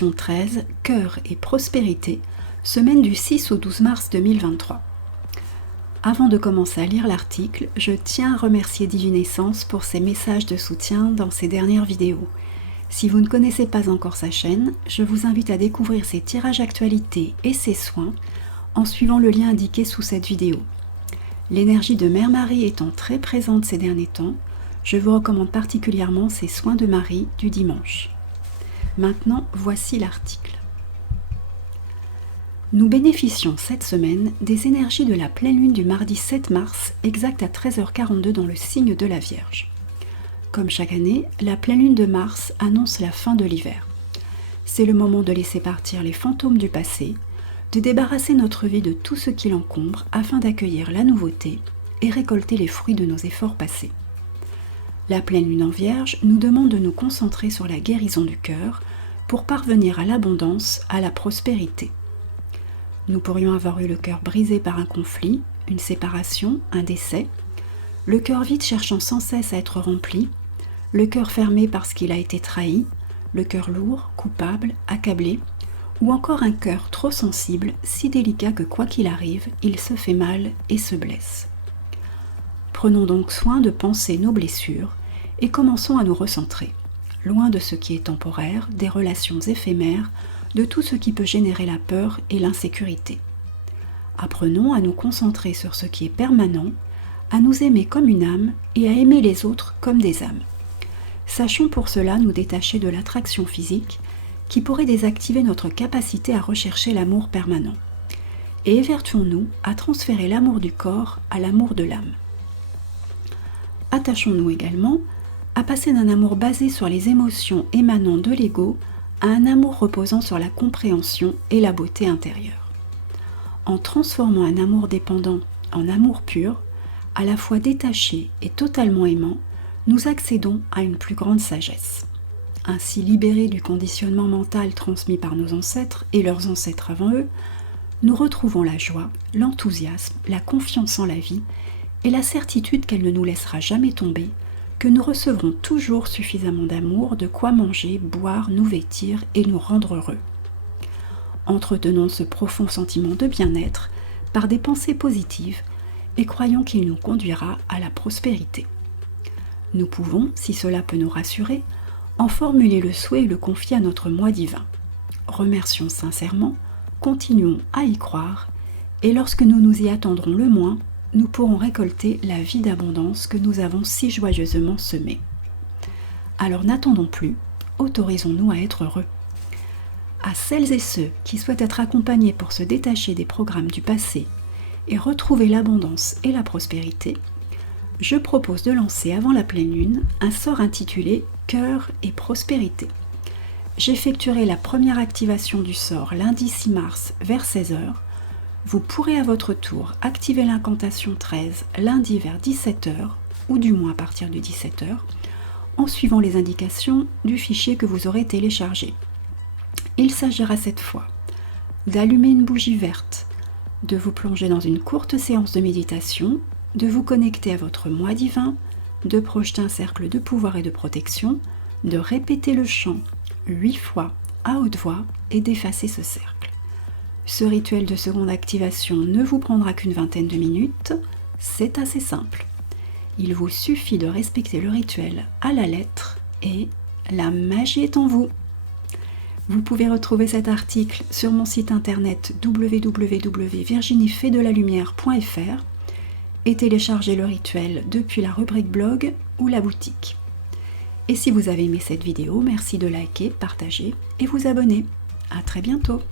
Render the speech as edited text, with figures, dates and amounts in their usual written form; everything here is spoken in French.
Incantation 13, Cœur et Prospérité, semaine du 6 au 12 mars 2023. Avant de commencer à lire l'article, je tiens à remercier Divine Essence pour ses messages de soutien dans ses dernières vidéos. Si vous ne connaissez pas encore sa chaîne, je vous invite à découvrir ses tirages actualités et ses soins en suivant le lien indiqué sous cette vidéo. L'énergie de Mère Marie étant très présente ces derniers temps, je vous recommande particulièrement ses soins de Marie du dimanche. Maintenant, voici l'article. Nous bénéficions cette semaine des énergies de la pleine lune du mardi 7 mars, exact à 13h42 dans le signe de la Vierge. Comme chaque année, la pleine lune de mars annonce la fin de l'hiver. C'est le moment de laisser partir les fantômes du passé, de débarrasser notre vie de tout ce qui l'encombre afin d'accueillir la nouveauté et récolter les fruits de nos efforts passés. La pleine lune en Vierge nous demande de nous concentrer sur la guérison du cœur pour parvenir à l'abondance, à la prospérité. Nous pourrions avoir eu le cœur brisé par un conflit, une séparation, un décès, le cœur vide cherchant sans cesse à être rempli, le cœur fermé parce qu'il a été trahi, le cœur lourd, coupable, accablé, ou encore un cœur trop sensible, si délicat que quoi qu'il arrive, il se fait mal et se blesse. Prenons donc soin de penser nos blessures et commençons à nous recentrer, loin de ce qui est temporaire, des relations éphémères, de tout ce qui peut générer la peur et l'insécurité. Apprenons à nous concentrer sur ce qui est permanent, à nous aimer comme une âme et à aimer les autres comme des âmes. Sachons pour cela nous détacher de l'attraction physique qui pourrait désactiver notre capacité à rechercher l'amour permanent. Et évertuons-nous à transférer l'amour du corps à l'amour de l'âme. Attachons-nous également à passer d'un amour basé sur les émotions émanant de l'ego à un amour reposant sur la compréhension et la beauté intérieure. En transformant un amour dépendant en amour pur, à la fois détaché et totalement aimant, nous accédons à une plus grande sagesse. Ainsi libérés du conditionnement mental transmis par nos ancêtres et leurs ancêtres avant eux, nous retrouvons la joie, l'enthousiasme, la confiance en la vie et la certitude qu'elle ne nous laissera jamais tomber, que nous recevrons toujours suffisamment d'amour, de quoi manger, boire, nous vêtir et nous rendre heureux. Entretenons ce profond sentiment de bien-être par des pensées positives et croyons qu'il nous conduira à la prospérité. Nous pouvons, si cela peut nous rassurer, en formuler le souhait et le confier à notre moi divin. Remercions sincèrement, continuons à y croire, et lorsque nous nous y attendrons le moins, nous pourrons récolter la vie d'abondance que nous avons si joyeusement semée. Alors n'attendons plus, autorisons-nous à être heureux. À celles et ceux qui souhaitent être accompagnés pour se détacher des programmes du passé et retrouver l'abondance et la prospérité, je propose de lancer avant la pleine lune un sort intitulé Cœur et Prospérité. J'effectuerai la première activation du sort lundi 6 mars vers 16h. Vous pourrez à votre tour activer l'incantation 13 lundi vers 17h, ou du moins à partir de 17h, en suivant les indications du fichier que vous aurez téléchargé. Il s'agira cette fois d'allumer une bougie verte, de vous plonger dans une courte séance de méditation, de vous connecter à votre moi divin, de projeter un cercle de pouvoir et de protection, de répéter le chant 8 fois à haute voix et d'effacer ce cercle. Ce rituel de seconde activation ne vous prendra qu'une vingtaine de minutes, c'est assez simple. Il vous suffit de respecter le rituel à la lettre et la magie est en vous. Vous pouvez retrouver cet article sur mon site internet www.virginiefetdelalumière.fr et télécharger le rituel depuis la rubrique blog ou la boutique. Et si vous avez aimé cette vidéo, merci de liker, partager et vous abonner. À très bientôt.